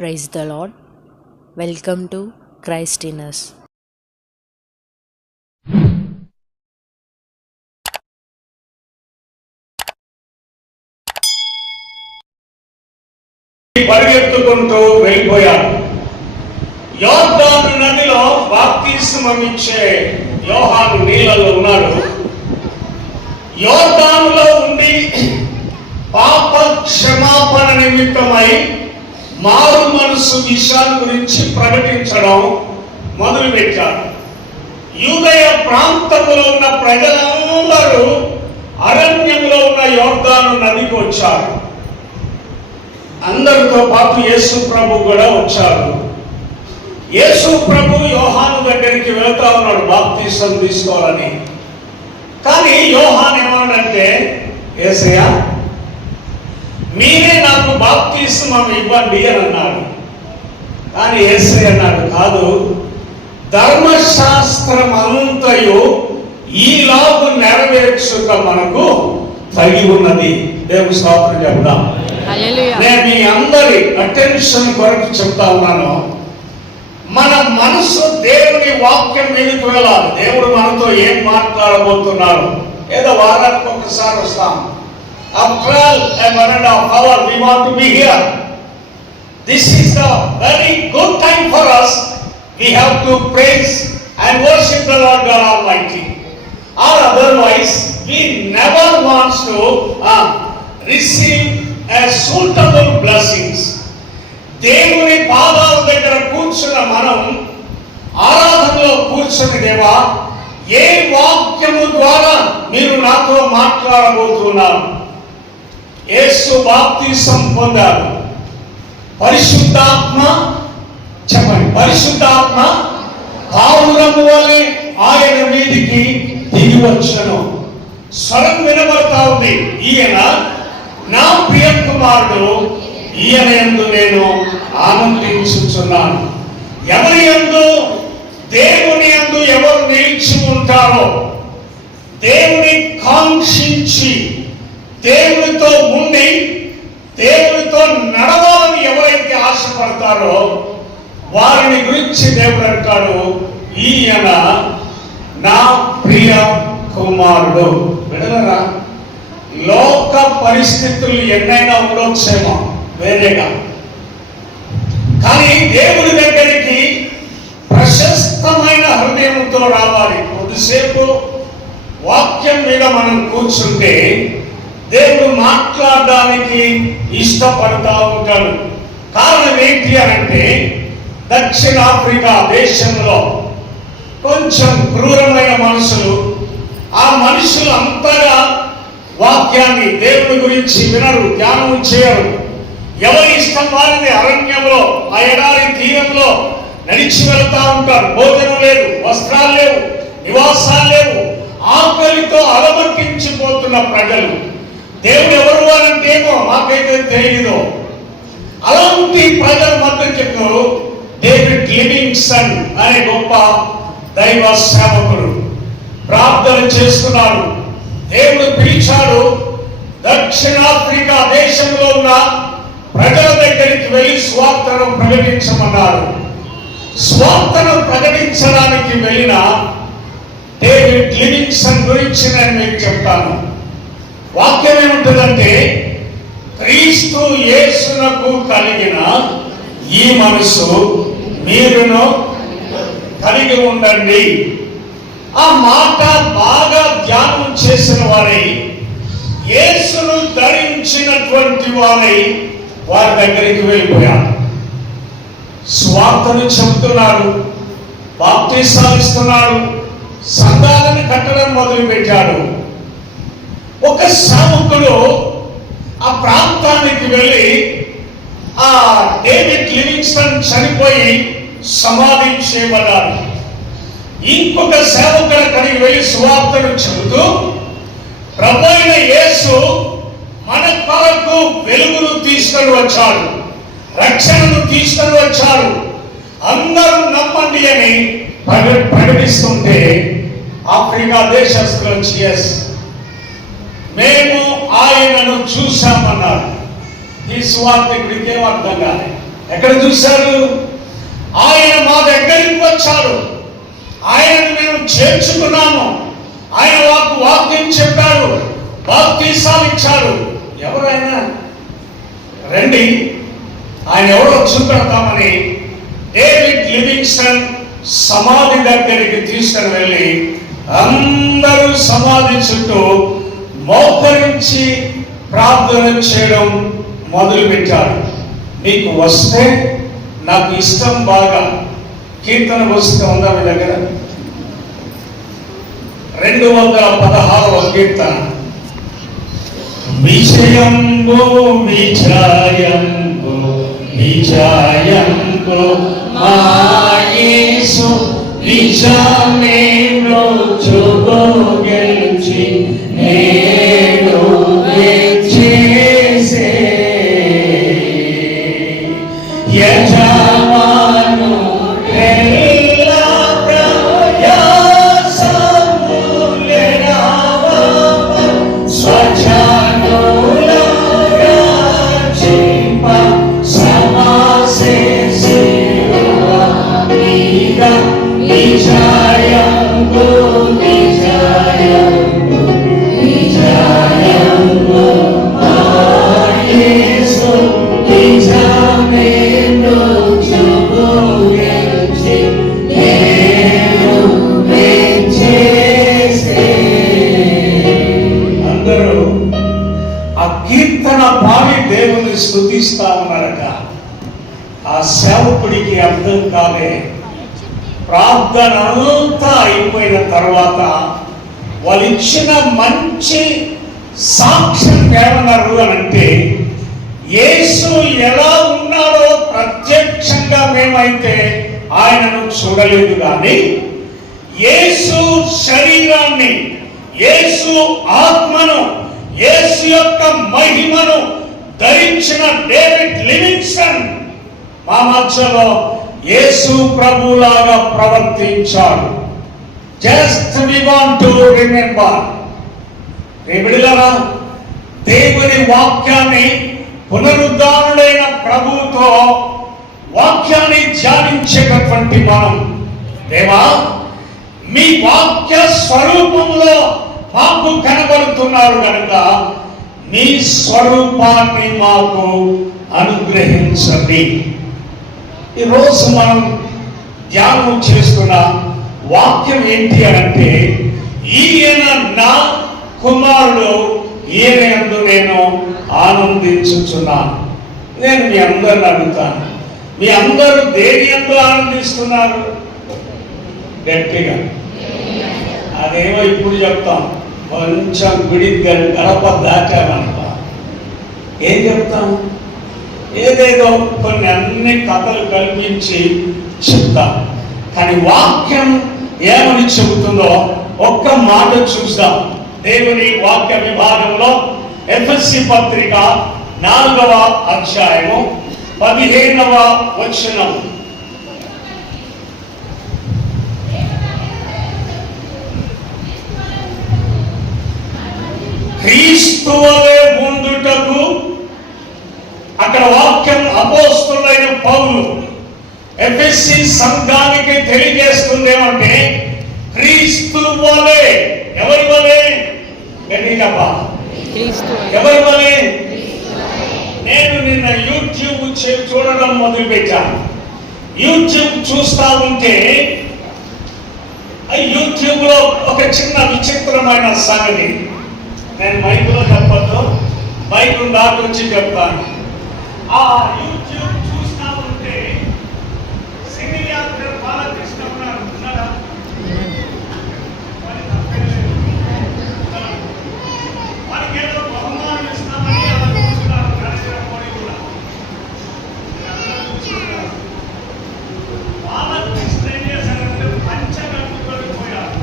Praise the Lord. Welcome to Christ in Us. పరిగెత్తుకుంటూ వెళ్ళిపోయాడు. యోర్దాను నదిలో బాప్తిస్మం ఇచ్చే యోహాను నీళ్ళలో ఉన్నాడు. యోర్దానులో ఉండి పాప క్షమాపణ నిమిత్తమై మారు మనసు విషయాల గురించి ప్రకటించడం మొదలుపెట్టాడు. యూదయ ప్రాంతంలో ఉన్న ప్రజలందరూ అరణ్యంలో ఉన్న యోర్దాను నదికి వచ్చారు. అందరితో పాటు యేసు ప్రభు కూడా వచ్చారు. యేసు ప్రభు యోహాను దగ్గరికి వెళ్తా ఉన్నాడు బాప్తిసం తీసుకోవాలని. కానీ యోహాను ఏమన్నాడంటే, యేసయ్య మీరే నాకు బాప్తిసం ఇవ్వండి అని అన్నాడు. కానీ యేసయ్య అన్నాడు, కాదు, ధర్మశాస్త్రం అంతయు ఈలాగు నెరవేర్చుట మనకు తగి ఉన్నది. దేవుని స్తోత్రం చెప్దాం. నేను మీ అందరి అటెన్షన్ కొరకు చెప్తా ఉన్నాను. మన మనసు దేవుని వాక్యం మీదకి వెళ్ళాలి. దేవుడు మనతో ఏం మాట్లాడబోతున్నారు. ఏదో వారానికి ఒకసారి వస్తాం. After all, a 1.5 hours we want to be here. This is the very good time for us. We have to praise and worship the Lord God Almighty. Or otherwise, we never want to receive a suitable blessings. దేవుని పాదాల దగ్గర కూర్చున్న మనం ఆరాధనలో కూర్చుని, దేవా ఏ వాక్యము ద్వారా మీరు నాతో మాట్లాడబోతున్నారు. యేసు బాప్తిసం పొందారు. పరిశుద్ధాత్మ చెప్పండి, పరిశుద్ధాత్మ పావురము వలె ఆయన మీదికి దిగి వచ్చును. స్వరం వినబడతా ఉంది, ఈయన నా ప్రియ కుమారుడు, ఈయన యందు నేను ఆనందించుచున్నాను. ఎవరి యందు? దేవుని యందు ఎవరు నిలిచి ఉంటారో, దేవుని కాంక్షించి దేవునితో ఉండి దేవునితో నడవాలని ఎవరైతే ఆశపడతారో వారిని గురించి దేవుడు అంటాడు, ఈయన నా ప్రియ కుమారుడు. వినరా, లోక పరిస్థితులు ఎన్నైనా ఉండొచ్చేమో వేరేగా, కానీ దేవుడి దగ్గరికి ప్రశస్తమైన హృదయంతో రావాలి. కొద్దిసేపు వాక్యం మీద మనం కూర్చుంటే దేవుడు మాట్లాడడానికి ఇష్టపడతా ఉంటాడు. కారణం ఏంటి అంటే, దక్షిణాఫ్రికా దేశంలో కొంచెం క్రూరమైన మనుషులు, ఆ మనుషులు అంతగా వాక్యాన్ని దేవుని గురించి వినరు, ధ్యానం చేయరు. ఎవరి ఇష్టం వారిని అరణ్యంలో, ఆ ఎడారి తీరంలో నడిచి వెళ్తా ఉంటారు. భోజనం లేదు, వస్త్రాలు లేవు, నివాసాలు లేవు, ఆకలితో అలమటించిపోతున్న ప్రజలు. దేవుడు ఎవరు అంటే ఏమో మాకైతే తెలియదు. అలాంటి ప్రజల మధ్యకు డేవిడ్ లివింగ్స్టన్ అనే గొప్ప దైవ సేవకుడు ప్రార్థన చేస్తున్నాడు. దేవుడు పిలిచాడు. దక్షిణాఫ్రికా దేశంలో ఉన్న ప్రజల దగ్గరికి వెళ్ళి స్వార్థను ప్రకటించమన్నాడు. స్వార్థను ప్రకటించడానికి వెళ్ళిన డేవిడ్ లివింగ్స్టన్ గురించి నేను మీకు చెప్తాను. వాక్యం ఏముంటుందంటే, క్రీస్తు యేసునకు కలిగిన ఈ మనసు మీరును కలిగి ఉండండి. ఆ మాట బాగా ధ్యానం చేసిన వారై, యేసును ధరించినటువంటి వారై వారి దగ్గరికి వెళ్ళిపోయారు. స్వార్థను చెబుతున్నాడు, బాప్తిసాలు ఇస్తున్నాడు, సంఘాలను కట్టడం మొదలుపెట్టాడు. ఒక సేవకుడు ఆ ప్రాంతానికి వెళ్ళి, ఆ డేవిడ్ లివింగ్స్టన్ చనిపోయి సమాధి చేయబడ్డాడు. ఇంకొక సేవకుడు అక్కడికి వెళ్ళి సువార్తను చెబుతూ, ప్రభువైన యేసు మన కొరకు వెలుగును తీసుకొని వచ్చాడు, రక్షణను తీసుకొని వచ్చాడు, అందరూ నమ్మండి అని ప్రకటిస్తుంటే ఆఫ్రికా దేశస్తులు వచ్చి, ఎస్ మేము ఆయనను చూశామన్నారు. ఈ సువార్తికుడికి ఏం అర్థం కాలేదు. ఎక్కడ చూశారు? ఆయన మా దగ్గరికి వచ్చారు, ఆయనను మేము చేర్చుకున్నాము, ఆయన వాక్యం చెప్పారు, బాప్తీసాలు ఇచ్చారు. ఎవరైనా రండి, ఆయన ఎవరో చూపెడతామని డేవిడ్ లివింగ్స్టన్ సమాధి దగ్గరికి తీసుకుని వెళ్ళి అందరూ సమాధి చుట్టూ మోకరించి ప్రార్థన చేయడం మొదలుపెట్టారు. నీకు వస్తే, నాకు ఇష్టం బాగా కీర్తన వస్తే ఉందా మీ దగ్గర? 216వ కీర్తన. విజయంబు విజయంబు విజయంబు మా యేసు విజయమేను చుగో గెలిచి నేడు చేసే యజమాను ఎల్లా ప్రయాసములెనావ స్వజనులగా చింప సమాసేసిరువ నీగ విజయంబు విజయంబు విజయంబు మా యేసు విజయమేను చుగో గెలిచి నేడు చేసే. అందరూ ఆ కీర్తన పాడి దేవుని స్తుతిస్తా ఉన్నారట. ఆ సేవకుడికి అర్థం కాలే. ప్రార్థన అంతా అయిపోయిన తర్వాత వాళ్ళు ఇచ్చిన మంచి సాక్ష్యం ఏమన్నారు అనంటే, యేసు ఎలా ఉన్నాడో ప్రత్యక్షంగా మేమైతే ఆయనను చూడలేదు, కానీ యేసు శరీరాన్ని, యేసు ఆత్మను, యేసు యొక్క మహిమను ధరించిన డేవిడ్ లివింగ్స్టన్ మా మధ్యలో యేసు ప్రభులాగా ప్రవర్తించాడు. Just we want to remember. బిడ్డలారా, దేవుని వాక్యాన్ని పునరుద్ధానుడైన ప్రభువుతో వాక్యాన్ని ధ్యానించేటటువంటి మనం, దేవా మీ వాక్య స్వరూపంలో మాకు కనబడుతున్నారు కనుక మీ స్వరూపాన్ని మాకు అనుగ్రహించండి. ఈరోజు మనం ధ్యానం చేస్తున్న వాక్యం ఏంటి అంటే, ఈయన నా కుమారుడు, ఈయన యందు నేను ఆనందించుచున్నాను. నేను మీ అందరిని అడుగుతాను, మీ అందరూ దేని యందు ఆనందిస్తున్నారు? గట్టిగా. అదేమో ఇప్పుడు చెప్తాం, కొంచెం గుడి గడప దాటామనుకో ఏం చెప్తాం? ఏదేదో కొన్ని అన్ని కథలు కల్పించి చెప్తాం. కానీ వాక్యం ఏమని చెబుతుందో ఒక్క మాట చూద్దాం. దేవుని వాక్య విభాగంలో ఎఫెసీ పత్రిక 4వ అధ్యాయము 15వ వచనం. క్రీస్తు వలె ఉండుటకు, అక్కడ వాక్యం అపోస్తలుడైన పౌలు ఎఫెసీ సంఘానికి తెలియజేస్తుంది ఏమంటే, క్రీస్తు వలె. ఎవరి వలె? గట్టిగా, ఎవరి వలె? నేను నిన్న యూట్యూబ్ చూడడం మొదలుపెట్టాను. యూట్యూబ్ చూస్తా ఉంటే యూట్యూబ్ లో ఒక చిన్న విచిత్రమైన సంగతి, నేను మైకులో చెప్పొద్దు, మైకు దాటి వచ్చి చెప్తాను. ఆ యూట్యూబ్ చూస్తా ఉంటే సినీ యాక్టర్ బాలకృష్ణ ఉన్నాడా? వారికి ఏదో బహుమానం ఇస్తామని అలా చూస్తున్నారు. నరేంద్ర మోడీ కూడా బాలకృష్ణ ఏం చేశారంటే పంచగట్టుకొని పోయారు.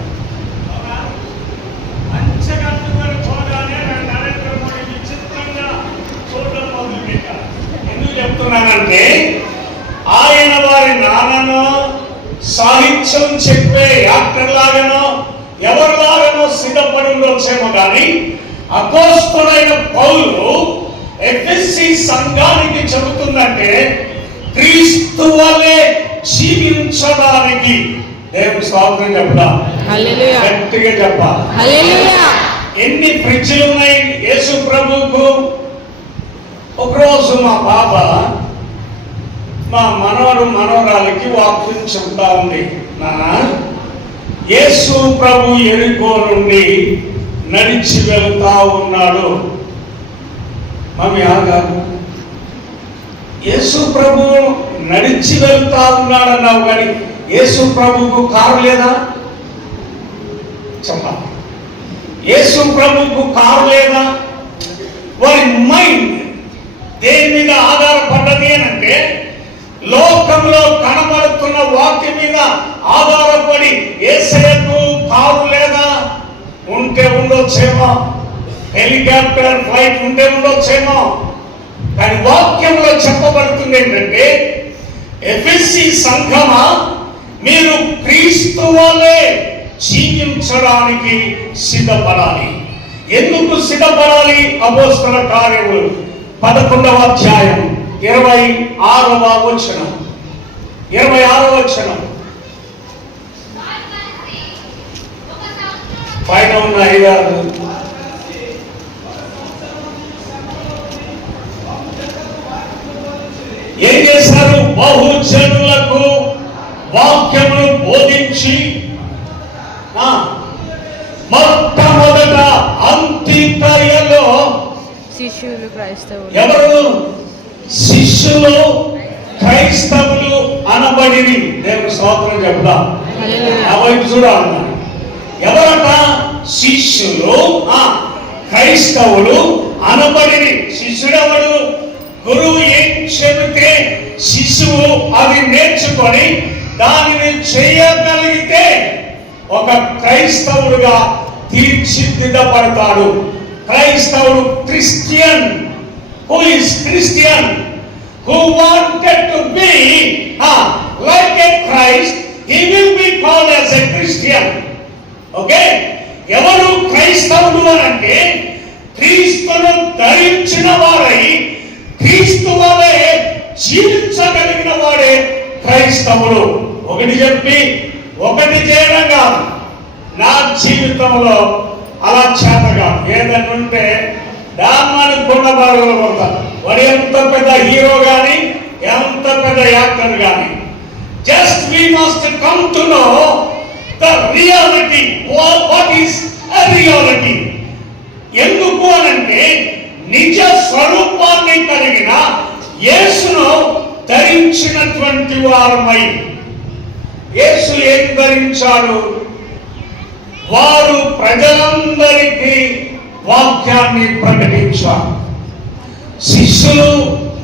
పంచగట్టుకొని పోగానే నరేంద్ర మోడీ విచిత్రంగా చూడడం మొదలుపెట్టారు. ఎందుకు చెప్తున్నానంటే, ఆయన వారి నాన్ననో సాహిత్యం చెప్పే యాక్టర్ లాగానో ఎవరిలాగానో సిద్ధపడి ఉండొచ్చేమో కానీ, అపోస్తలుడైన పౌలు ఎఫెసీ సంఘానికి చెబుతుందంటే, క్రీస్తు వలె జీవించడానికి దేవుని స్తోత్రం చెప్తాం. హల్లెలూయా. గట్టిగా చెప్పాలి. హల్లెలూయా. ఎన్ని ఫ్రిడ్జ్లు ఉన్నాయి యేసు ప్రభువుకు? ఒకరోజు మా పాప మా మనవరాలకి వాక్యం చెప్తా ఉంది. నాన్న, యేసు ప్రభు యెరికో నుండి నడిచి వెళ్తా ఉన్నాడు. మమ్మీ ఆగారు, యేసు ప్రభు నడిచి వెళ్తా ఉన్నాడన్నావు కానీ యేసు ప్రభుకు కారు లేదా? చెప్పాలి. యేసు ప్రభుకు కారు లేదా? వారి మైండ్ దేని మీద ఆధారపడ్డది అని అంటే లోకంలో కనబడుతున్న వాక్యం మీద ఆధారపడి యేసయ్యకు కారు లేదా? ఉంటే ఉండొచ్చేమో, హెలికాప్టర్ ఫ్లైట్ ఉంటే ఉండొచ్చేమో, కానీ వాక్యంలో చెప్పబడుతుంది ఏంటంటే, ఎఫెసీ సంఘమా, మీరు క్రీస్తు వలె జీవించడానికి సిద్ధపడాలి. ఎందుకు సిద్ధపడాలి? అపోస్తల కార్యములు 11వ అధ్యాయం 26వ వచనం. 26వ వచనం. పైన ఉన్న 5 ఏం చేశారు? బహుజనులకు వాక్యమును బోధించి మొట్టమొదట అంత్యోకయలో శిష్యులు క్రైస్తవులు. ఎవరు? శిష్యులు క్రైస్తవులు అనబడిని. దేవుని స్తోత్రం చెప్తాం. అవైపు చూడాలన్నా ఎవరట? శిష్యులు క్రైస్తవులు అనబడిని. శిష్యుడెవడు? గురువు ఏం చెబితే శిశువు అది నేర్చుకొని దానిని చేయగలిగితే ఒక క్రైస్తవుడుగా తీర్చిదిద్దబడతాడు. క్రైస్తవుడు Christian. Who is Christian? Who wanted to be like a Christ, he will be called as a Christian. Okay, ఎవరు క్రైస్తవుడు అని అంటే క్రీస్తును ధరించిన వారై క్రీస్తు వలె జీవించగలిగిన వాడే క్రైస్తవుడు. ఒకటి చెప్పి ఒకటి చేయడం కాదు. నా జీవితంలో అలా చేతగా ఏదన్నా ఉంటే దాన్ని కొండ బారులు కొడతాను. వాడు ఎంత పెద్ద హీరో కానీ ఎంత పెద్ద యాక్టర్ కానీ, just we must come to know the reality. What is a reality? ఎందుకు అనంటే నిజ స్వరూపాన్ని కలిగిన యేసును ధరించినటువంటి వారమై. యేసు ఏం ధరించాడు? వారు ప్రజలందరికీ వాక్యాన్ని ప్రకటించారు. శిష్యులు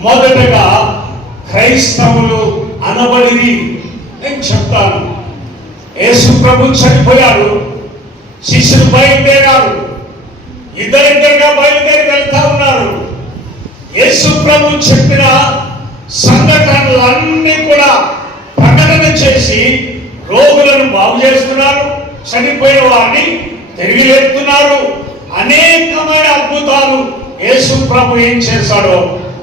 మొదటగా క్రైస్తవులు అనబడిరి. నేను చెప్తాను, యేసు ప్రభు చనిపోయాడు, శిష్యులు బయలుదేరారు. ఇద్దరిద్దరుగా బయలుదేరి వెళ్తా ఉన్నారు. యేసు ప్రభు చెప్పిన సంఘటనలన్నీ కూడా ప్రకటన చేసి రోగులను బాగు చేస్తున్నారు, చనిపోయిన వారిని తిరిగి లేపుతున్నారు. అనేకమైన అద్భుతాలు యేసు ప్రభు ఏం చేశాడో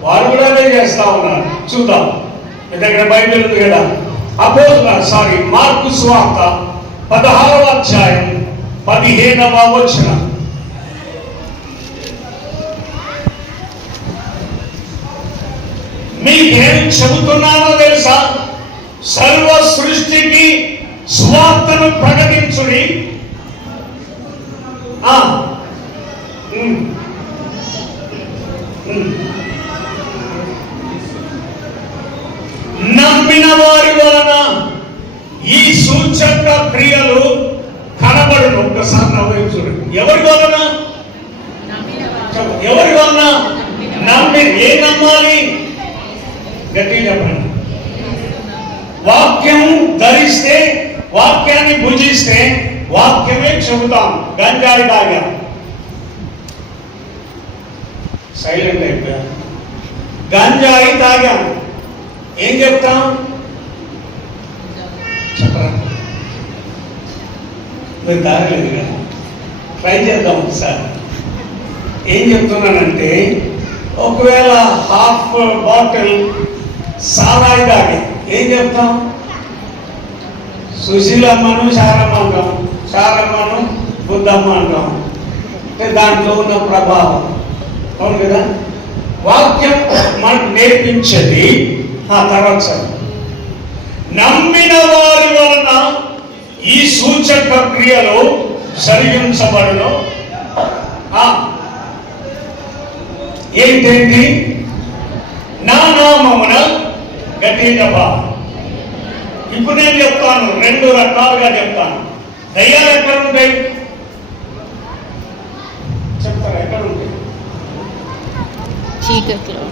వారు కూడా అదే చేస్తా ఉన్నారు. చూద్దాం. మీ దగ్గర బైబిల్ ఉంది కదా? మార్కు సువార్త 16వ అధ్యాయం 15వ వచనం. మీకేం చెబుతున్నానో తెలుసా? సర్వ సృష్టికి సువార్తను ప్రకటించుడి. నమ్మిన వారి వలన ఈ సూచక క్రియలు కనబడును. ఒక్కసారి నవ్వు చూడండి. ఎవరి వలన? ఎవరి వలన? నమ్మి. ఏ నమ్మాలి? గట్టిగా చెప్పండి. వాక్యం ధరిస్తే, వాక్యాన్ని భుజిస్తే వాక్యమే చెబుతాం. గంజాయి తాగా సైలెంట్ అయిపోయా. గంజాయి తాగాం, ఏం చెప్తాం? చెప్పరా? మీరు తాగలేదు కదా, ట్రై చేద్దాం ఒకసారి. ఏం చెప్తున్నానంటే, ఒకవేళ హాఫ్ బాటిల్ సారాయి తాగి ఏం చెప్తాం? సుశీలమ్మను శారమ్మ అంటాం, శారమ్మను బుద్ధమ్మ అంటాం. అంటే దాంట్లో ఉన్న ప్రభావం. అవును కదా? వాక్యం మనకు నేర్పించేది తర్వాత నమ్మిన వారి వలన ఈ సూచక క్రియలు జరిగించబడును. ఏంటేంటి? నా నామమున గట్టిగా. ఇప్పుడు నేను చెప్తాను, 2 రకాలుగా చెప్తాను. దయ్యాలు ఎక్కడ ఉంటాయి చెప్తారా? ఎక్కడ ఉంటాయి? చీకట్లో.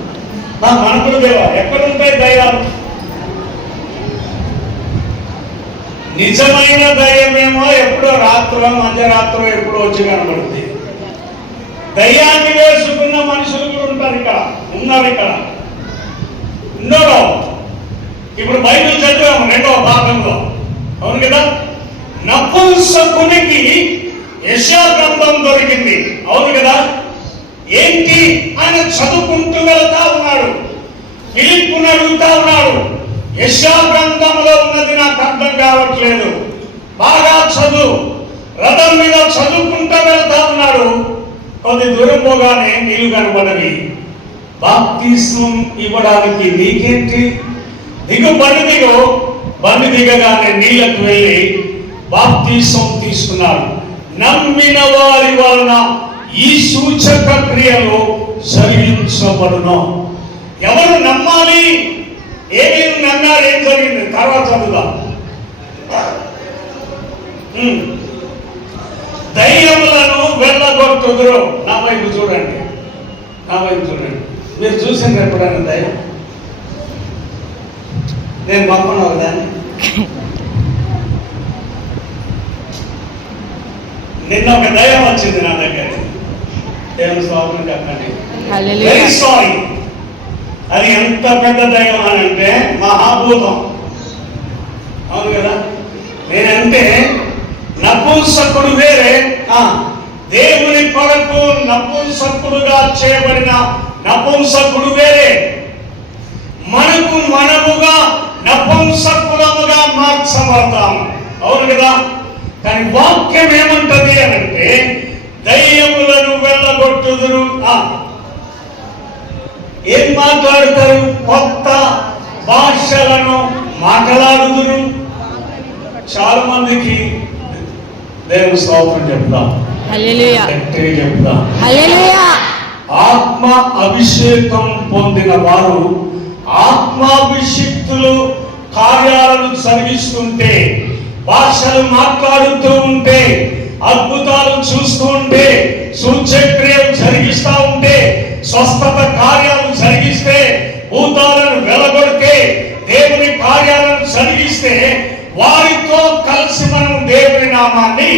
మనకుడు దేవా, ఎక్కడ ఉంటాయి దయ్యాలు? నిజమైన దయ్యమేమో ఎప్పుడో రాత్రులో మధ్యరాత్రులో ఎప్పుడో వచ్చి కనబడుతుంది. దయ్యాన్ని వేసుకున్న మనుషులు కూడా ఉంటారు, ఇక్కడ ఉన్నారు. ఇక్కడ ఉన్నారో ఇప్పుడు బైబిల్ చదివాము 2వ భాగంలో. అవును కదా? నపుంసకునికి యెషయా గ్రంథం దొరికింది. అవును కదా? ఏంటి? ఆయన చదువుకుంటూ వెళ్తా ఉన్నాడు, ఫిలిప్పుని అడుగుతా ఉన్నాడు, యెషయా గ్రంథంలో ఉన్నది నాకు అర్థం కావట్లేదు, బాగా చదువు. రథం మీద చదువుకుంటూ వెళ్తా ఉన్నాడు. కొద్ది దూరం పోగానే నీళ్లు కనబడవి. బాప్తిస్మం ఇవ్వడానికి నీకేంటి? బండి దిగగానే నీళ్లకు వెళ్ళి బాప్తిస్మం తీసుకున్నాడు. నమ్మిన వారి వలన ఈ సూచక క్రియలు జరిగించబడును. ఎవరు నమ్మాలి? ఏమేమి నమ్మారు? ఏం జరిగింది? తర్వాత చదువుదాం. దయ్యములను వెళ్ళగొట్టుదురు. నా వైపు చూడండి, నా వైపు చూడండి. మీరు చూసారు ఎప్పుడైనా దయ్యం? నేను పంపను ఒకదాన్ని. నిన్న ఒక దయ్యం వచ్చింది నా దగ్గర. దేవుని స్వామిని చెప్పండి. Very sorry. అది ఎంత పెద్ద దయ్యం అని అంటే మహాభూతం. అవును కదా? నేనంటే నపుంసకుడు వేరే, దేవుని కొరకు నపుంసకుడుగా చేయబడిన నపుంసకుడు వేరే. మనముగా నపుంసకులముగా మార్చబడతాము. అవును కదా? కానీ వాక్యం ఏమంటది అనంటే దయ్యములను వెళ్ళగొట్టుదురు. ఏం మాట్లాడతారు? కొత్త భాషలను మాట్లాడుదురు. చాలా మందికి దేవుని స్తోత్రం చెప్తాం, చెప్తాం. ఆత్మ అభిషేకం పొందిన వారు ఆత్మాభిషిక్తులు కార్యాలను జరిగిస్తుంటే, భాషలు మాట్లాడుతూ ఉంటే, అద్భుతాలు చూస్తూ ఉంటే, సూచక్రియలు జరిగిస్తూ ఉంటే, స్వస్థత కార్యాలు జరిగిస్తే, భూతాలను వెలగొడితే, దేవుని కార్యాలను జరిగిస్తే వారితో కలిసి మనం దేవుని నామాన్ని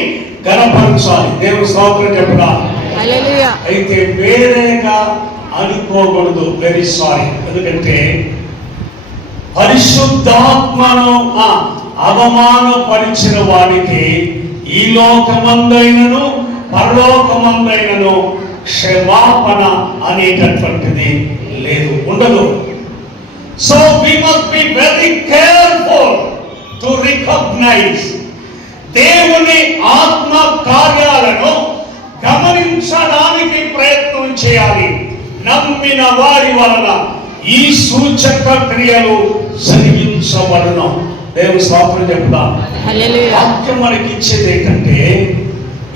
గణపరచాలి. దేవుని స్తోత్రం చెప్పుదా. అయితే వేరేగా అనుకోకూడదు. Very sorry. ఎందుకంటే పరిశుద్ధాత్మను అవమానపరిచిన వాడికి ఈ లోకమందైనను పరలోకమందైనను క్షమాపణ అనేటటువంటిది లేదు, ఉండదు. So we must be very careful to recognize దేవుని ఆత్మ కార్యాలను గమనించడానికి ప్రయత్నం చేయాలి. నమ్మిన వారి వలన ఈ సూచక క్రియలు జరిగించబడును. దేవుని స్తోత్రం చెప్తాం. వాక్యం మనకి ఇచ్చేది ఏంటంటే,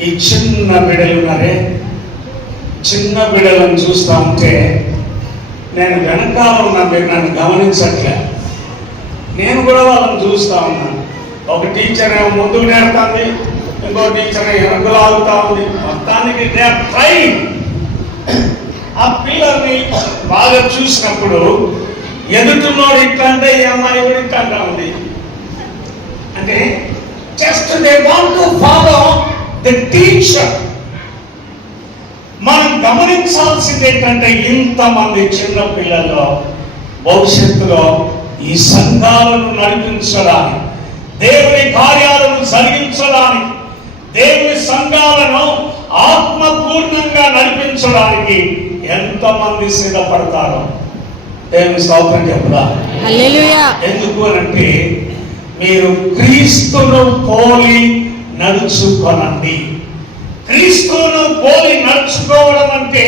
ఈ చిన్న బిడ్డలు ఉన్నారే, చిన్న బిడ్డలను చూస్తా ఉంటే నేను వెనకాల ఉన్న మీరు నన్ను గమనించట్లే, నేను కూడా వాళ్ళని చూస్తా ఉన్నాను. ఒక టీచర్ ఏమో ముందుకు నేర్పుతుంది, ఇంకో టీచర్ వెనకలు ఆగుతా ఉంది. మొత్తానికి ఆ పిల్లల్ని బాగా చూసినప్పుడు ఎదుటినోడు ఇట్లంటే ఈ అమ్మాయి కూడా ఇట్లా ఉంది. అంటే just they want to follow the teacher. మనం గమనించాల్సింది ఏంటంటే, ఇంతమంది చిన్న పిల్లల్లో భవిష్యత్తులో ఈ సంఘాలను నడిపించడానికి, దేవుని కార్యాలను జరిగించడానికి, దేవుని సంఘాలను ఆత్మపూర్ణంగా నడిపించడానికి ఎంతమంది సిద్ధపడతారో. దేవుని స్తోత్రం చెప్పుదా. హల్లెలూయా. ఎందుకు అనంటే మీరు క్రీస్తును పోలి నడుచుకోనండి. క్రీస్తును పోలి నడుచుకోవడం అంటే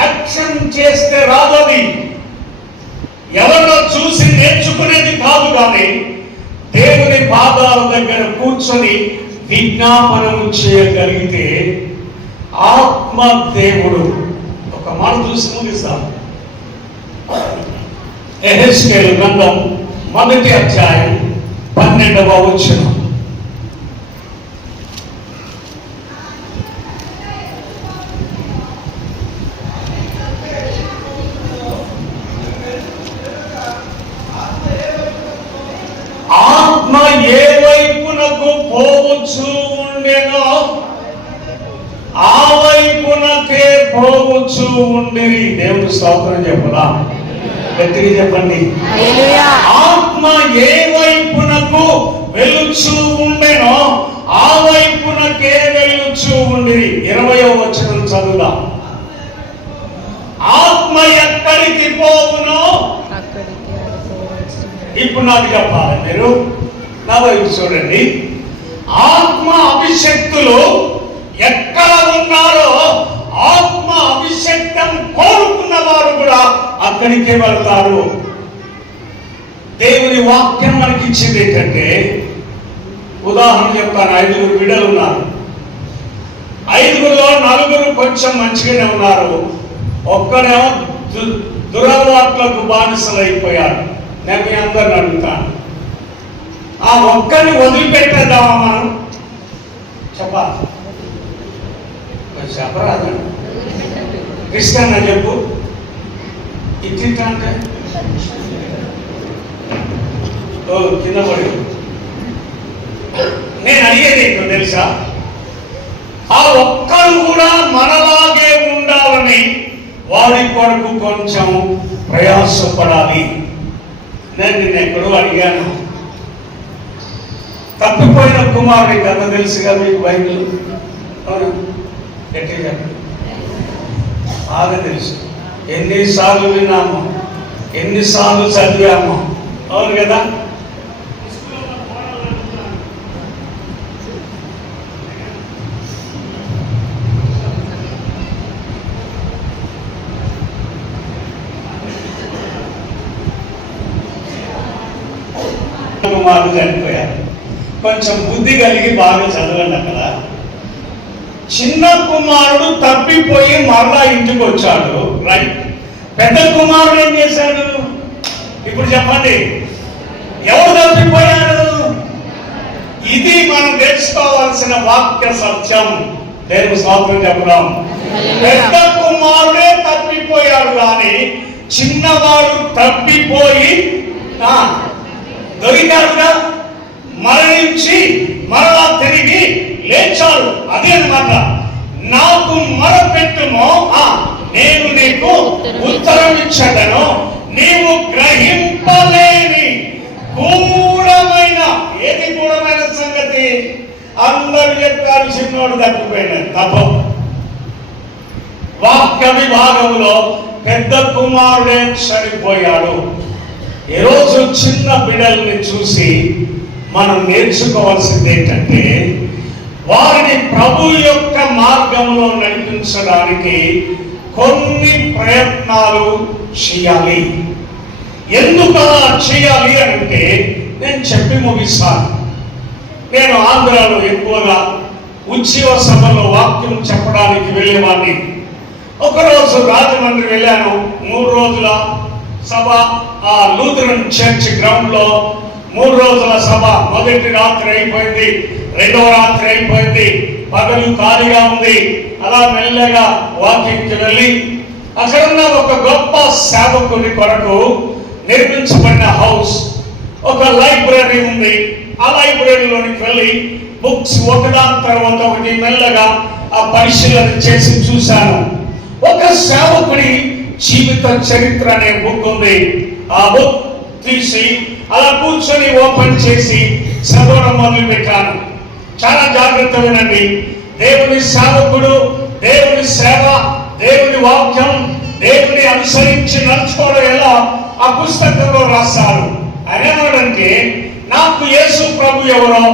యాక్షన్ చేస్తే రాదది, ఎవరో చూసి నేర్చుకునేది కాదు. కానీ దేవుని పాదాల దగ్గర కూర్చొని విజ్ఞాపనం చేయగలిగితే ఆత్మ దేవుడు. ఒక మాట చూసి ముగిస్తాం. యెహెజ్కేలు గ్రంథం 1వ అధ్యాయం 12వ వచనం. ఆత్మ ఏ వైపునకు పోవచ్చు ఉండెనో ఆ వైపునకే పోవచ్చు ఉండేది. దేవుని స్తోత్రం చెప్పదా. గట్టిగా చెప్పండి. ఆత్మ ఏ వైపునకు వెలుచు ఉండెనో ఆ వైపునకే వెలుచు ఉండేది. 20వ వచనం చదువుదాం. ఆత్మ ఎక్కడికి పోవునో, ఇప్పుడు నాకు చెప్పాలి, మీరు నా వైపు చూడండి. ఆత్మ అభిషక్తులు ఎక్కడ ఉన్నారో ఆత్మ అభిషేకం కోరుకున్న వారు కూడా అక్కడికే వెళ్తారు. దేవుని వాక్యం మనకి ఇచ్చింది ఏంటంటే, ఉదాహరణ చెప్తాను. 5 బిడ్డలు ఉన్నారు. 5లో 4 కొంచెం మంచిగానే ఉన్నారు, ఒక్కడేమో దురలవాట్లకు బానిసలు అయిపోయారు. నేను మీ అందరిని అడుగుతాను, ఆ ఒక్కరిని వదిలిపెట్టేద్దామా మనం? చెప్పాలి, చెప్పరాదు. క్రిస్టియన్ అని చెప్పు. ఇట్లా అంటే కింద పడి. నేను అడిగేది ఏంటో తెలుసా, ఆ ఒక్కరు కూడా మనలాగే ఉండాలని వారి కొరకు కొంచెం ప్రయాసపడాలి. నేను నిన్న ఎక్కడో అడిగాను, తప్పిపోయిన కుమారుడి కథ తెలుసుగా మీకు బైబిల్? అవును, గట్టిగా చెప్పండి. బాగా తెలుసు, ఎన్నిసార్లు విన్నాము, ఎన్నిసార్లు చదివాము. అవును కదా. కుమారుడు చనిపోయారు. కొంచెం బుద్ధి కలిగి బాగా చదవండి. అక్కడ చిన్న కుమారుడు తప్పిపోయి మరలా ఇంటికి వచ్చాడు, రైట్. పెద్ద కుమారుడు ఏం చేశాడు? ఇప్పుడు చెప్పండి, ఎవరు తప్పిపోయారు? ఇది మనం తెలుసుకోవాల్సిన వాక్య సత్యం. దేవుని స్తోత్రం చెప్దాం. పెద్ద కుమారుడే తప్పిపోయాడు, కానీ చిన్నవాడు తప్పిపోయి దొరికాడుగా, మరణించి మరలా తిరిగి లేచాడు. అదే అన్నమాట, నాకు మొరపెట్టుమో నేను నీకు ఉత్తరం ఇచ్చదను, నీవు గ్రహింపలేని గూఢమైన. ఏది గూఢమైన సంగతి? అందరూ చెప్పారు చిన్నోడు తప్పిపోయినాడు. తప్ప వాక్య విభాగంలో పెద్ద కుమారుడే చనిపోయాడు. ఈరోజు చిన్న బిడ్డల్ని చూసి మనం నేర్చుకోవాల్సింది ఏంటంటే, వారిని ప్రభు యొక్క మార్గంలో నడిపించడానికి కొన్ని ప్రయత్నాలు చేయాలి. ఎందుకు అలా చేయాలి అంటే నేను చెప్పి ముగిస్తాను. నేను ఆంధ్రాలో ఎక్కువగా ఉత్సవ సభలో వాక్యం చెప్పడానికి వెళ్ళేవాడిని. ఒకరోజు రాజమండ్రి వెళ్ళాను. 3 రోజుల సభ ఆ లూథరన్ చర్చ్ గ్రౌండ్ లో 3 రోజుల సభ. మొదటి రాత్రి అయిపోయింది, 2వ రాత్రి అయిపోయింది, పగలు ఖాళీగా ఉంది. అలా మెల్లగా వాకింగ్కి వెళ్ళి అక్కడున్న ఒక గొప్ప సేవకుని కొరకు నిర్మించబడిన హౌస్, ఒక లైబ్రరీ ఉంది. ఆ లైబ్రరీలోనికి వెళ్ళి బుక్స్ ఒకదాని తర్వాత ఒకటి మెల్లగా ఆ పరిశీలన చేసి చూశాను. ఒక సేవకుడి జీవిత చరిత్ర అనే బుక్ ఉంది. ఆ బుక్ తీసి అలా కూర్చొని ఓపెన్ చేసి చదవడం మొదలు పెట్టాను. చాలా జాగ్రత్త వినండి. దేవుని సేవకుడు, దేవుని సేవ, దేవుని వాక్యం దేవుని అనుసరించి నడుచుకోవడం ఎలా ఆ పుస్తకంలో రాశారు. ఆయన ఏమన్నాడంటే, నాకు యేసు ప్రభు ఎవరో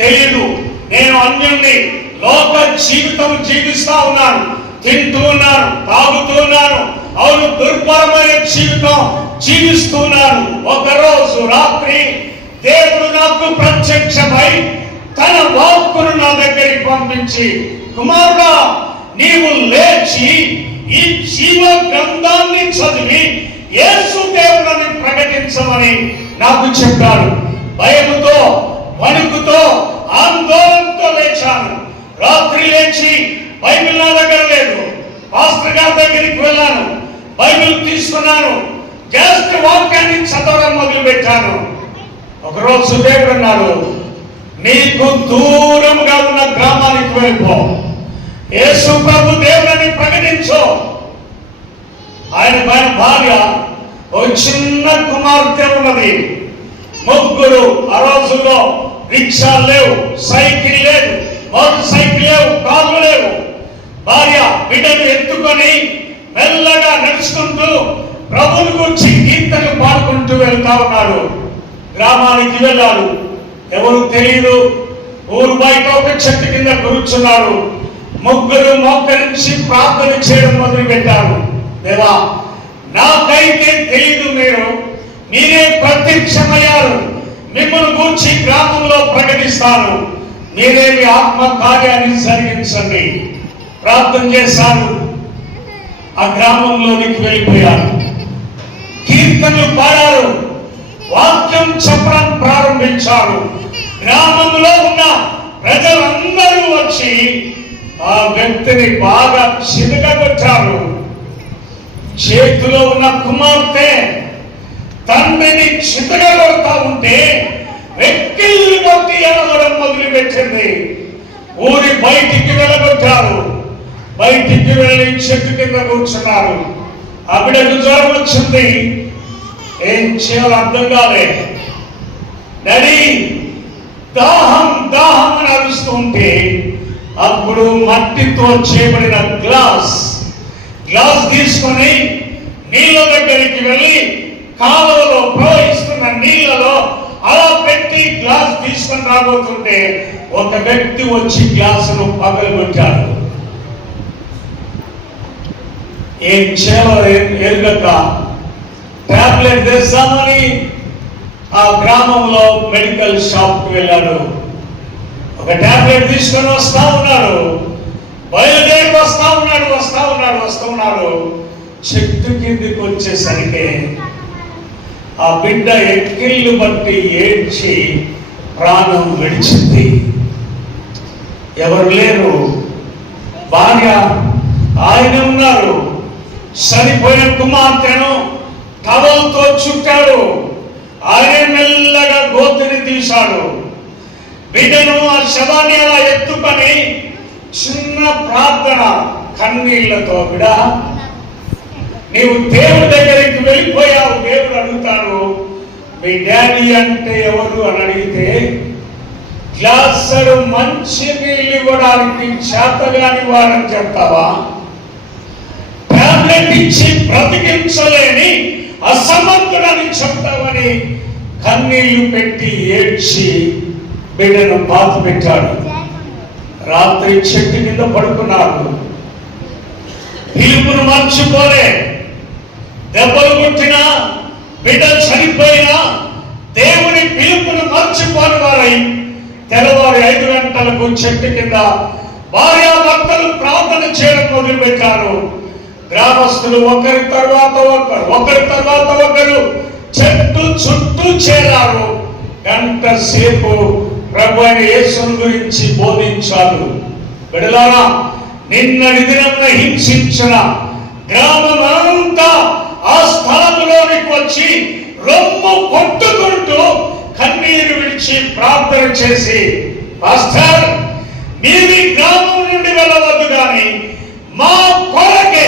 తెలియదు, నేను అన్యుణ్ణి, లోక జీవితం జీవిస్తా ఉన్నాను, తింటూ ఉన్నాను, తాగుతూ ఉన్నాను, అవును దుర్భరమైన జీవితం జీవిస్తున్నాను. ఒకరోజు రాత్రి దేవుడు నాకు ప్రత్యక్షమై తన వాక్కును నా దగ్గరికి పంపించి, కుమారుడా, నీవు లేచి ఈ జీవ గ్రంథాన్ని చదివి యేసు దేవుని ప్రకటించమని నాకు చెప్పాడు. భయముతో, వణుకుతో, ఆందోళనతో లేచాను. రాత్రి లేచి బైబిల్ నా దగ్గర లేదు, పాస్టర్ గారి దగ్గరికి వెళ్ళాను, బైబిల్ తీసుకున్నాను, జస్ట్ వాక్యాన్ని చదవడం మొదలు పెట్టాను. ఒకరోజు దేవుడు అన్నాడు, నీకు దూరంగా ఉన్న గ్రామానికి వెళ్ళిపో, యేసు ప్రభు దేవుని ప్రకటించు. ఆయన భార్య ఒక చిన్న కుమార్తె ఉన్నది. ముగ్గురు, ఆ రోజుల్లో రిక్షా లేవు, సైకిల్ లేదు, మోటార్ సైకిల్ లేవు, కార్లు లేవు. భార్య బిడ్డను ఎత్తుకొని మెల్లగా నడుచుకుంటూ ప్రభువుని గురించి కీర్తనలు పాడుకుంటూ వెళ్తా ఉన్నాడు. గ్రామానికి వెళ్ళాడు, ఎవరు తెలియదు. ఊరు బయట ఒక చెట్టు కింద కూర్చున్నారు. ముగ్గురు మోకరించి ప్రార్థన చేయడం మొదలు పెట్టారు. దేవా, నాకైతే తెలియదు, మీరే ప్రత్యక్షమయ్యారు, మిమ్మల్ని గూర్చి గ్రామంలో ప్రకటిస్తాను, మీరే మీ ఆత్మ కార్యాన్ని జరిగించండి. ప్రార్థన చేశారు. ఆ గ్రామంలోనికి వెళ్ళిపోయారు. కీర్తనలు పాడారు, వాక్యం చెప్పడం ప్రారంభించారు. గ్రామంలో ఉన్న ప్రజలందరూ వచ్చి ఆ వ్యక్తిని బాగా చితకగొట్టారు. చేతిలో ఉన్న కుమార్తె తండ్రిని చితకగొడతా ఉంటే వెక్కిళ్ళు కొట్టి ఎడవడం మొదలుపెట్టింది. ఊరి బయటికి వెళ్ళగొట్టారు. బయటికి వెళ్ళి చెట్టు కింద కూర్చున్నారు. ఆ బిడ్డకు జ్వరం వచ్చింది. ఏం చేయాలో అర్థం కాలే. డాడీ, దాహం దాహం అని అరుస్తూ ఉంటే అప్పుడు మట్టితో చేయబడిన గ్లాస్ తీసుకొని నీళ్ళ దగ్గరికి వెళ్ళి కాలువలో ప్రవహిస్తున్న నీళ్ళలో అలా పెట్టి గ్లాస్ తీసుకొని రాబోతుంటే ఒక వ్యక్తి వచ్చి గ్లాసును పగలగొట్టాడు. ఏం చేయాలో ఎరుగక టాబ్లెట్ తెస్తామని ఆ గ్రామంలో మెడికల్ షాప్ కి వెళ్ళాడు. ఒక టాబ్లెట్ తీసుకొని వస్తా ఉన్నాడు. బయలుదేరి వస్తా ఉన్నాడు. చెట్టు కిందికి వచ్చేసరికి ఆ బిడ్డ ఎక్కిళ్ళు బట్టి ఏడ్చి ప్రాణం విడిచింది. ఎవరు లేరు. భార్య, ఆయన ఉన్నారు. చనిపోయిన కుమార్తెను టవల్తో చుట్టాడు. ఆయన మెల్లగా గోతిని తీశాడు. బిడ్డను ఆ శవాన్ని అలా ఎత్తుకొని చిన్న ప్రార్థన కన్నీళ్లతో, బిడా, నీవు దేవుడి దగ్గరికి వెళ్ళిపోయావు. దేవుడు అడుగుతాడు, మీ డాడీ అంటే ఎవరు అని అడిగితే, గ్లాసరు మంచి నీళ్ళు ఇవ్వడానికి చేతగాని వారని చెప్తావా? టాబ్లెట్ ఇచ్చి బ్రతికించలేని అసమర్థుడని చెప్తావని కన్నీళ్లు పెట్టి ఏడ్చి బిడ్డను బాధ పెట్టాడు. రాత్రి చెట్టు కింద పడుకున్నాడు. పిలుపును మర్చిపోలే. దెబ్బలు కొట్టినా, బిడ్డ చనిపోయినా దేవుని పిలుపును మర్చిపోని వారై తెల్లవారి 5 గంటలకు చెట్టు కింద భార్యాభర్తలు ప్రార్థన చేయడం మొదలు పెట్టారు. గ్రామస్తులు ఒకరి తర్వాత ఒకరు చెట్టు చుట్టూ చేరారు. గంట సేపు ప్రభు అయిన యేసుని గురించి బోధించారు. బిడ్డలారా, నిన్నటి దినమున హింసించిన గ్రామం అంతా ఆ స్థలంలోనికి వచ్చి రొమ్ము కొట్టుకుంటూ కన్నీరు విడిచి ప్రార్థన చేసి, పాస్టర్, మీరు ఈ గ్రామం నుండి వెళ్ళవద్దు, కానీ మా కొరకే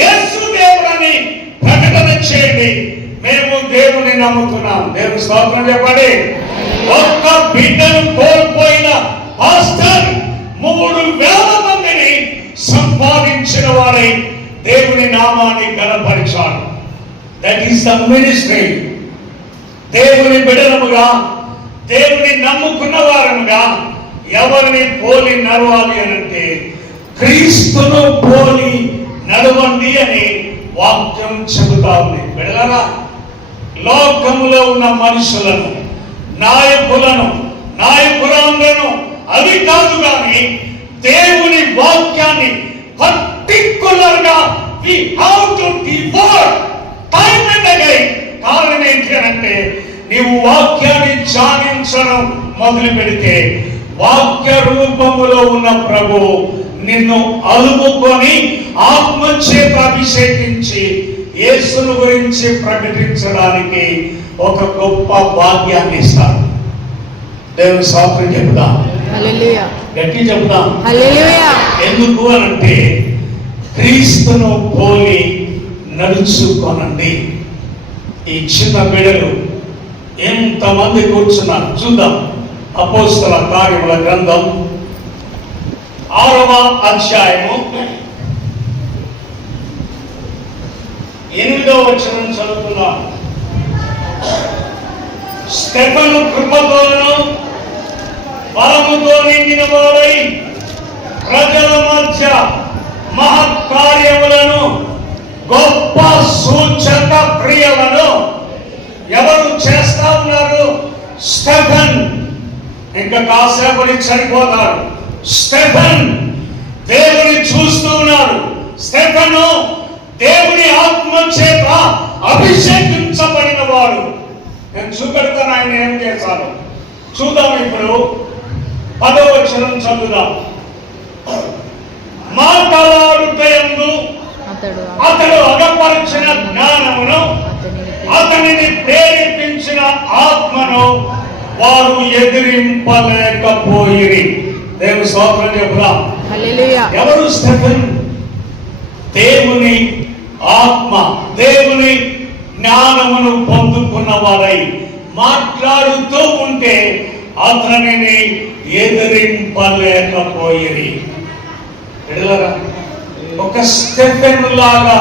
యేసు దేవుడని ప్రకటన చేయండి, మేము దేవుని నమ్ముతున్నాం. దేవుని స్తోత్రం చెప్పండి. ఒక్క బిడ్డను కోల్పోయిన పాస్టర్ 3,000 మందిని సంపాదించిన వారై దేవుని నామాన్ని ఘనపరిచాడు. That is the ministry. దేవుని బిడ్డలముగా, దేవుని నమ్ముకున్న వారముగా ఎవరిని పోలి నడవాలి అనంటే క్రీస్తును పోలి నడవండి అని వాక్యం చెబుతా ఉంది. బిడ్డలారా, లోకములో ఉన్న మనుషులను, నాయకులను అవి కాదు కానీ దేవుని వాక్యాన్ని పర్టిక్యులర్ గా we have to devote time and again. కారణం ఏంటి అంటే నీవు వాక్యాన్ని ధ్యానించడం మొదలు పెడితే వాక్య రూపములో ఉన్న ప్రభు నిన్ను అలుముకొని ఆత్మ చేత అభిషేకించి యేసును గురించి ప్రకటించడానికి ఒక గొప్ప భాగ్యాన్ని ఇస్తాడు. దేవుని స్తోత్రం చెబుదాం, హల్లెలూయా. గట్టి చెబుదాం, హల్లెలూయా. ఎందుకు అనంటే క్రీస్తును పోలి నడుచుకోనండి. ఈ చిన్న బిడ్డలు ఎంతమంది కూర్చున్నారు చూద్దాం. అపోస్తల కార్యముల గ్రంథం 6వ అధ్యాయము 8వ వచనం చదువుతున్నాం. స్టెఫను కృపతోను బలముతో నిండిన వాడై ప్రజల మధ్య మహత్కార్యములను గొప్ప సూచక క్రియలను ఎవరు చేస్తా ఉన్నారు? స్టెఫన్. ఇంకా కాసేపటి చనిపోతారు. స్టెఫన్ దేవుని చూస్తూ ఉన్నారు. స్టెఫను దేవుని ఆత్మ చేత అభిషేకించబడిన వాడు. నేను చూపెడతాను ఆయన ఏం చేశాను. చూద్దాం. ఇప్పుడు 10వ వచనం చదువుదాం. మాట్లాడుటయందు అతడు అగపరిచిన జ్ఞానమును, అతనిని ప్రేరేపించిన ఆత్మను వారు ఎదిరింపలేకపోయిరి. దేవుని స్తోత్రం చెబుదాం, హల్లెలూయా. ఎవరు స్టెఫెన్? దేవుని ఆత్మ, దేవుని జ్ఞానమును పొందుకున్న వారై మాట్లాడుతూ ఉంటే అతనిని ఎదిరింపలేకపోయిరి. ఒక స్టెఫెన్ లాగా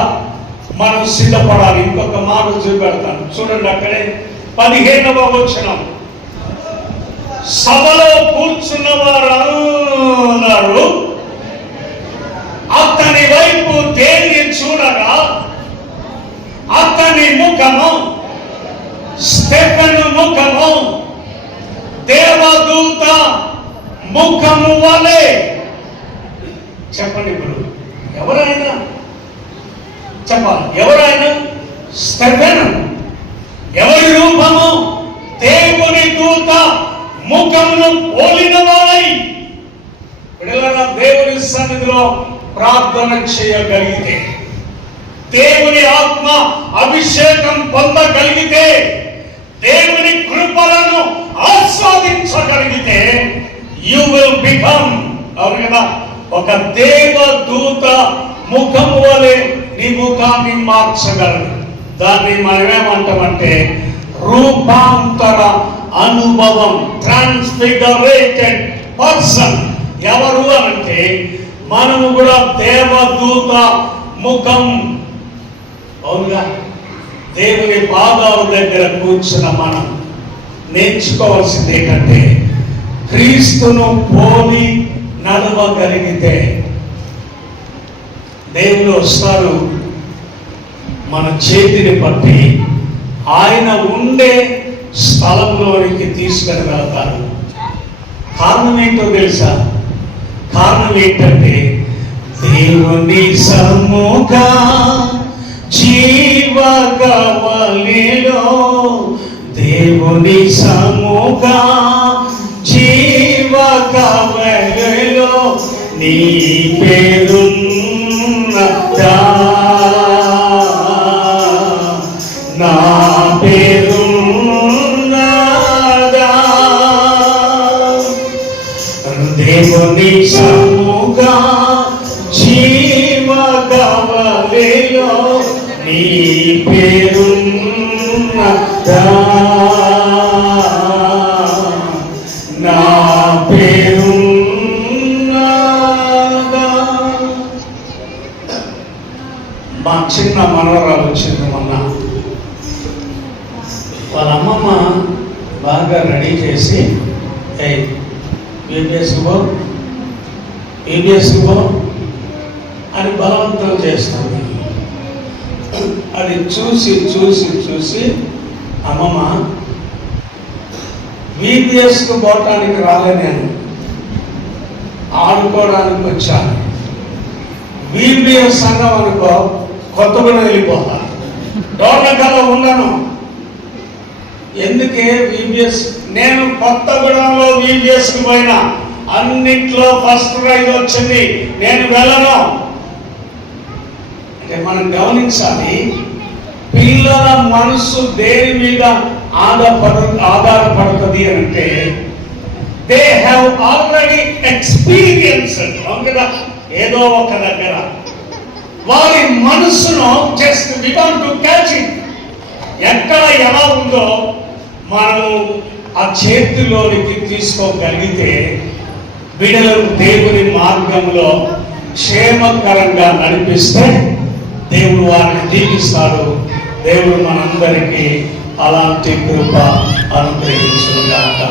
మనం సిద్ధపడాలి. ఇంకొక మాట చూపెడతాను చూడండి. అక్కడే 15వ వచనం. సభలో కూర్చున్న వారు అతని వైపు తేలి చూడగా అతని ముఖము, స్టెఫెను ముఖము దేవదూత ముఖము వలె. చెప్పండి ఇప్పుడు ఎవరైనా చెప్పాలి. ఎవరైనా? స్టెఫెను. ఎవరి రూపము? దేవుని దూత ముఖమును పోలిన వాడై. పిల్లల దేవుని సన్నిధిలో ప్రార్థన చేయగలిగితే, దేవుని ఆత్మ అభిషేకం పొందగలిగితే, దేవుని కృపలను ఆస్వాదించగలిగితే యు విల్ బికమ్, అవును కదా, ఒక దేవదూత ముఖం వలె నీ ముఖాన్ని మార్చగలరు. దాన్ని మనమేమంటామంటే రూపాంతర అనుభవం, ట్రాన్స్ఫిగరేటెడ్ పర్సన్. ఎవరు అంటే మనము కూడా దేవదూత ముఖం, అవునుగా. దేవుని పాదాల దగ్గర కూర్చున్న మనం నేర్చుకోవాల్సింది ఏంటంటే క్రీస్తును పోలి నడవగలిగితే దేవుడు వస్తారు, మన చేతిని పట్టి ఆయన ఉండే స్థలంలోనికి తీసుకొని వెళ్తారు. కారణం ఏంటో తెలుసా? కారణం ఏంటంటే దేవుని సముఖ జీవగవలిలో, దేవుని సముఖ జీవగవలిలో నీ పేరున్నదా, నా పేరున్నదా. దేవుని సముఖ జీవగవలిలో నీ పేరున్నదా, నా పేరున్నదా. వాళ్ళ అమ్మమ్మ బాగా రెడీ చేసి ఏబిఎస్కో అని బలవంతం చేస్తుంది. అది చూసి చూసి చూసి అమ్మమ్మ VBSకు పోవటానికి రాలే, నేను ఆడుకోవడానికి వచ్చాను. VBS సంఘం అనుకో కొత్తగూడెం వెళ్ళిపోతా, డోర్నకల్లో ఉండను. ఎందుకే VBS? నేను కొత్తగూడెంలో VBSకి పోయినా అన్నిట్లో ఫస్ట్ ప్రైజ్ వచ్చింది, నేను వెళ్ళను. అంటే మనం గమనించాలి, పిల్లల మనసు దేని మీద ఆధారపడుతుంది అంటే దే హ్యావ్ ఆల్రెడీ ఎక్స్పీరియన్స్డ్. కదా, ఏదో ఒక దగ్గర వారి మనసును just we want to catch it. ఎక్కడ ఎలా ఉందో మనము ఆ చేతిలోనికి తీసుకోగలిగితే బిడ్డలను దేవుని మార్గంలో క్షేమకరంగా నడిపిస్తే దేవుడు వారిని దీవిస్తాడు. దేవుడు మనందరికీ అలాంటి కృప అనుగ్రహించుగాక.